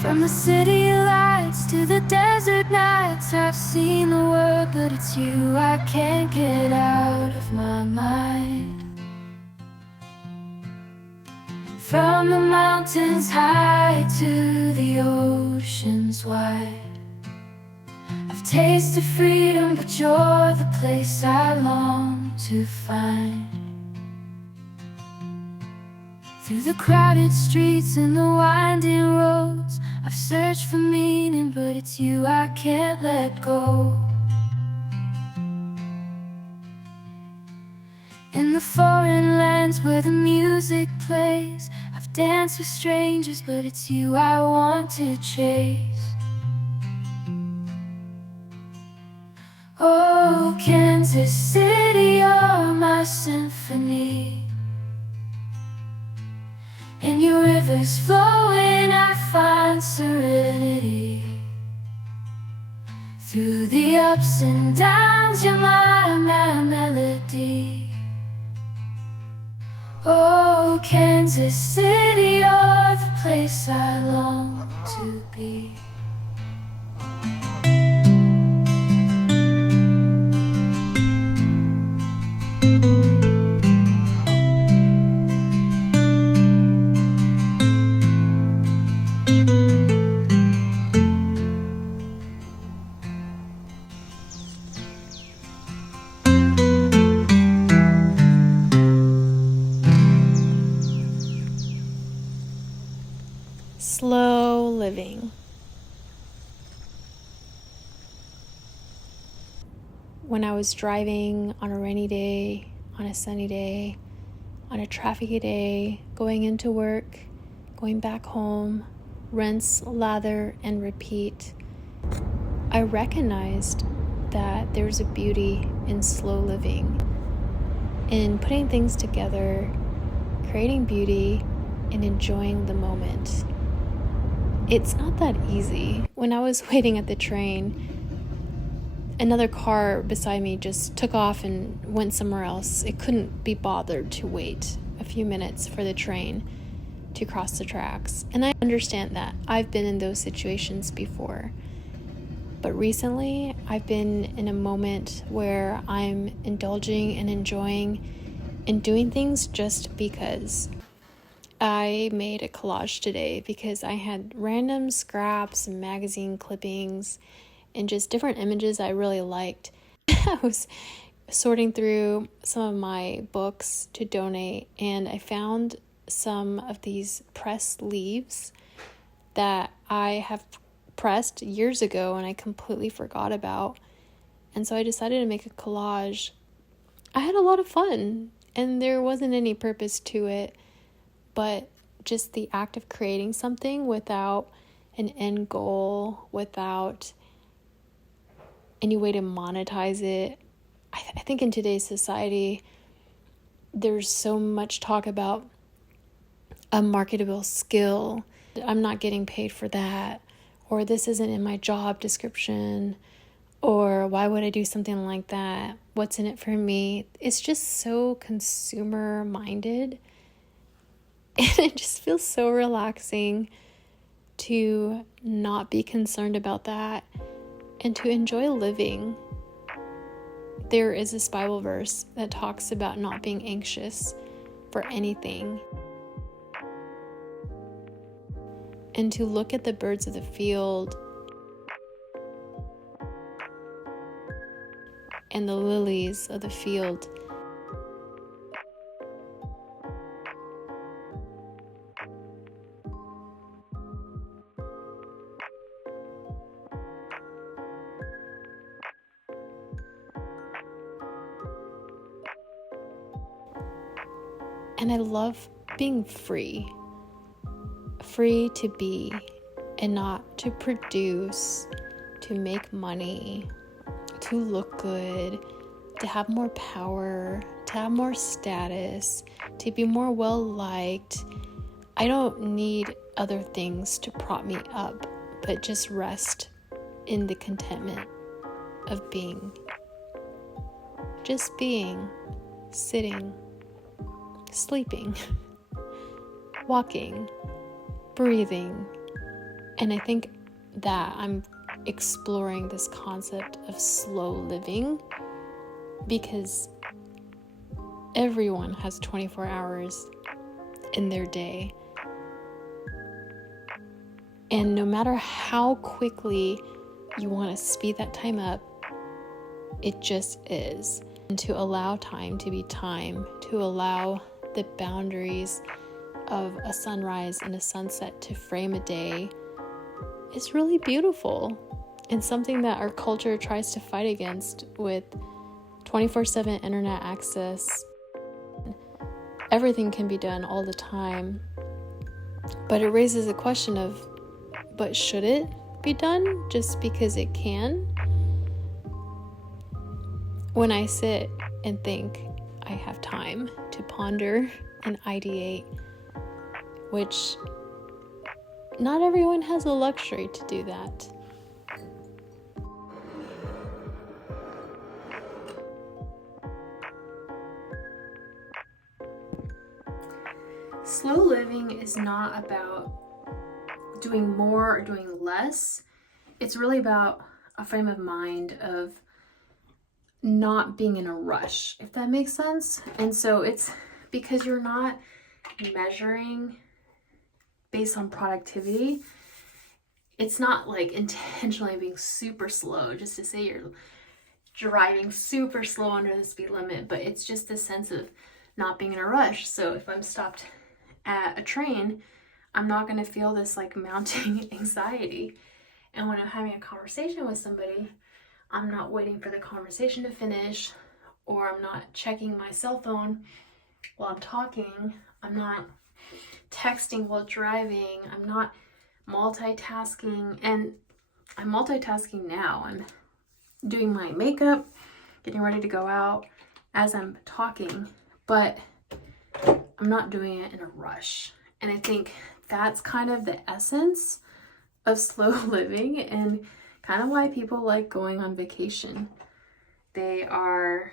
From the city lights to the desert nights, I've seen the world, but it's you I can't get out of my mind. From the mountains high to the oceans wide, I've tasted freedom, but you're the place I long to find. Through the crowded streets and the winding roads, I've searched for meaning, but it's you I can't let go. In the foreign lands where the music plays, I've danced with strangers, but it's you I want to chase. Oh, Kansas City, you're my symphony. In your rivers flowing, I find serenity. Through the ups and downs, you're my melody. Oh, Kansas City, you're the place I long to be. Slow living. When I was driving on a rainy day, on a sunny day, on a trafficy day, going into work, going back home, rinse, lather, and repeat, I recognized that there's a beauty in slow living, in putting things together, creating beauty, and enjoying the moment. It's not that easy. When I was waiting at the train, another car beside me just took off and went somewhere else. It couldn't be bothered to wait a few minutes for the train to cross the tracks. And I understand that. I've been in those situations before. But recently, I've been in a moment where I'm indulging and enjoying and doing things just because. I made a collage today because I had random scraps and magazine clippings and just different images I really liked. I was sorting through some of my books to donate, and I found some of these pressed leaves that I have pressed years ago and I completely forgot about. And so I decided to make a collage. I had a lot of fun, and there wasn't any purpose to it, but just the act of creating something without an end goal, without any way to monetize it. I think in today's society, there's so much talk about a marketable skill. I'm not getting paid for that, or this isn't in my job description, or why would I do something like that? What's in it for me? It's just so consumer minded. And it just feels so relaxing to not be concerned about that and to enjoy living. There is this Bible verse that talks about not being anxious for anything, and to look at the birds of the field and the lilies of the field. And I love being free to be and not to produce, to make money, to look good, to have more power, to have more status, to be more well-liked. I don't need other things to prop me up, but just rest in the contentment of being. Just being, sitting, sleeping, walking, breathing, And I think that I'm exploring this concept of slow living because everyone has 24 hours in their day. And no matter how quickly you want to speed that time up, it just is. And to allow time to be time, to allow the boundaries of a sunrise and a sunset to frame a day is really beautiful, and something that our culture tries to fight against with 24/7 internet access. Everything can be done all the time, but it raises a question of, but should it be done just because it can? When I sit and think, I have time to ponder and ideate, which not everyone has the luxury to do that. Slow living is not about doing more or doing less. It's really about a frame of mind of not being in a rush, if that makes sense. And so it's because you're not measuring based on productivity. It's not like intentionally being super slow just to say you're driving super slow under the speed limit, but it's just a sense of not being in a rush. So if I'm stopped at a train, I'm not going to feel this like mounting anxiety. And when I'm having a conversation with somebody, I'm not waiting for the conversation to finish, or I'm not checking my cell phone while I'm talking. I'm not texting while driving. I'm not multitasking. And I'm multitasking now. I'm doing my makeup, getting ready to go out as I'm talking, but I'm not doing it in a rush. And I think that's kind of the essence of slow living, and kind of why people like going on vacation. They are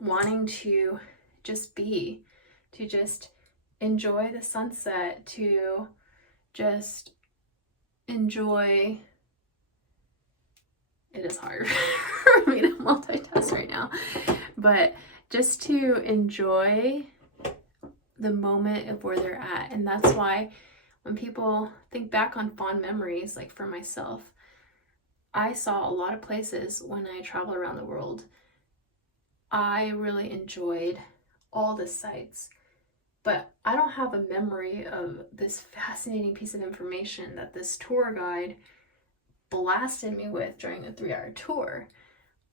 wanting to just be, to just enjoy the sunset, to just enjoy. It is hard for me to multitask right now, but just to enjoy the moment of where they're at. And that's why when people think back on fond memories, like for myself, I saw a lot of places when I traveled around the world. I really enjoyed all the sights, but I don't have a memory of this fascinating piece of information that this tour guide blasted me with during a 3-hour tour.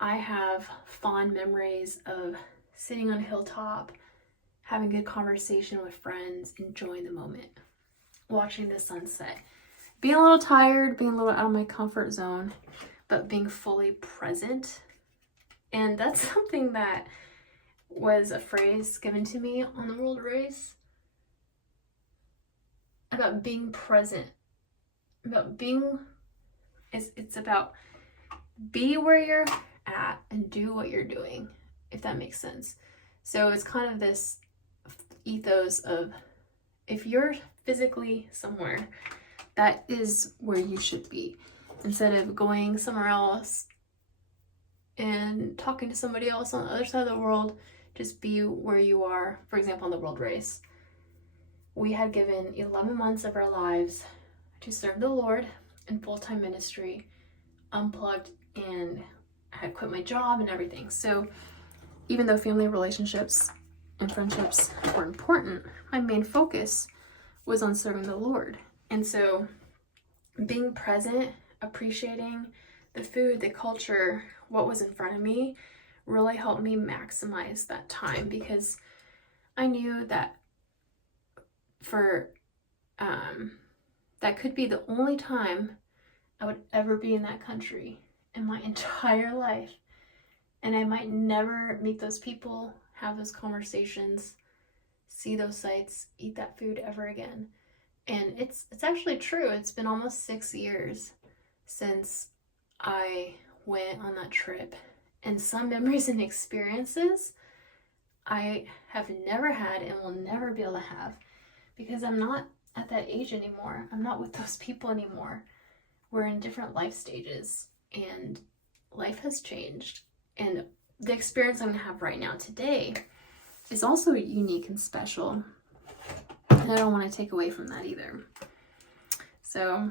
I have fond memories of sitting on a hilltop, having good conversation with friends, enjoying the moment, watching the sunset, being a little tired, being a little out of my comfort zone, but being fully present. And that's something that was a phrase given to me on the world race about being present, about being, it's about be where you're at and do what you're doing, if that makes sense. So it's kind of this ethos of, if you're physically somewhere, that is where you should be, instead of going somewhere else and talking to somebody else on the other side of the world. Just be where you are. For example, on the world race, we had given 11 months of our lives to serve the Lord in full-time ministry, unplugged, and I had quit my job and everything. So even though family relationships and friendships were important, my main focus was on serving the Lord. And so being present, appreciating the food, the culture, what was in front of me, really helped me maximize that time, because I knew that that could be the only time I would ever be in that country in my entire life. And I might never meet those people, have those conversations, see those sights, eat that food ever again. And it's actually true. It's been almost 6 years since I went on that trip. And some memories and experiences I have never had and will never be able to have, because I'm not at that age anymore. I'm not with those people anymore. We're in different life stages, and life has changed. And the experience I'm gonna have right now today is also unique and special. And I don't want to take away from that either. So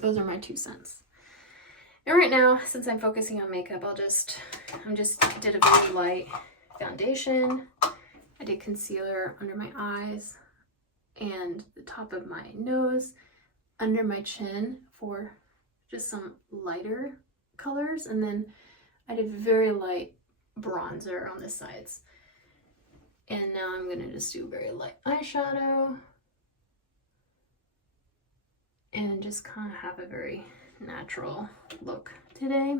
those are my 2 cents. And right now, since I'm focusing on makeup, I just did a very light foundation. I did concealer under my eyes and the top of my nose, under my chin for just some lighter colors. And then I did very light bronzer on the sides. And now I'm gonna just do very light eyeshadow and just kind of have a very natural look today.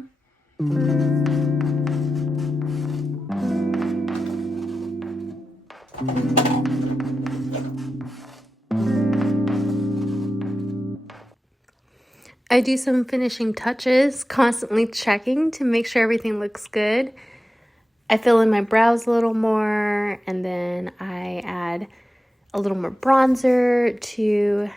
I do some finishing touches, constantly checking to make sure everything looks good. I fill in my brows a little more, and then I add a little more bronzer to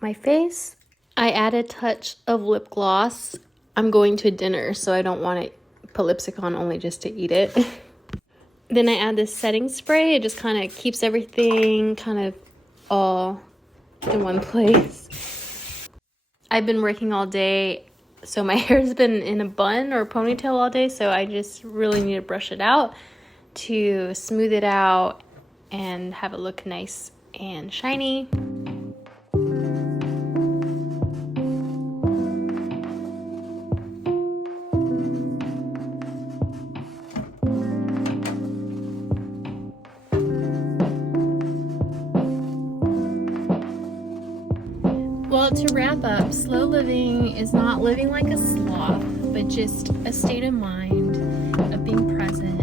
my face. I add a touch of lip gloss. I'm going to dinner, so I don't want to put lipstick on only just to eat it. Then I add this setting spray. It just kind of keeps everything kind of all in one place. I've been working all day, so my hair's been in a bun or ponytail all day, so I just really need to brush it out to smooth it out and have it look nice and shiny. Well, to wrap up, slow living is not living like a sloth, but just a state of mind of being present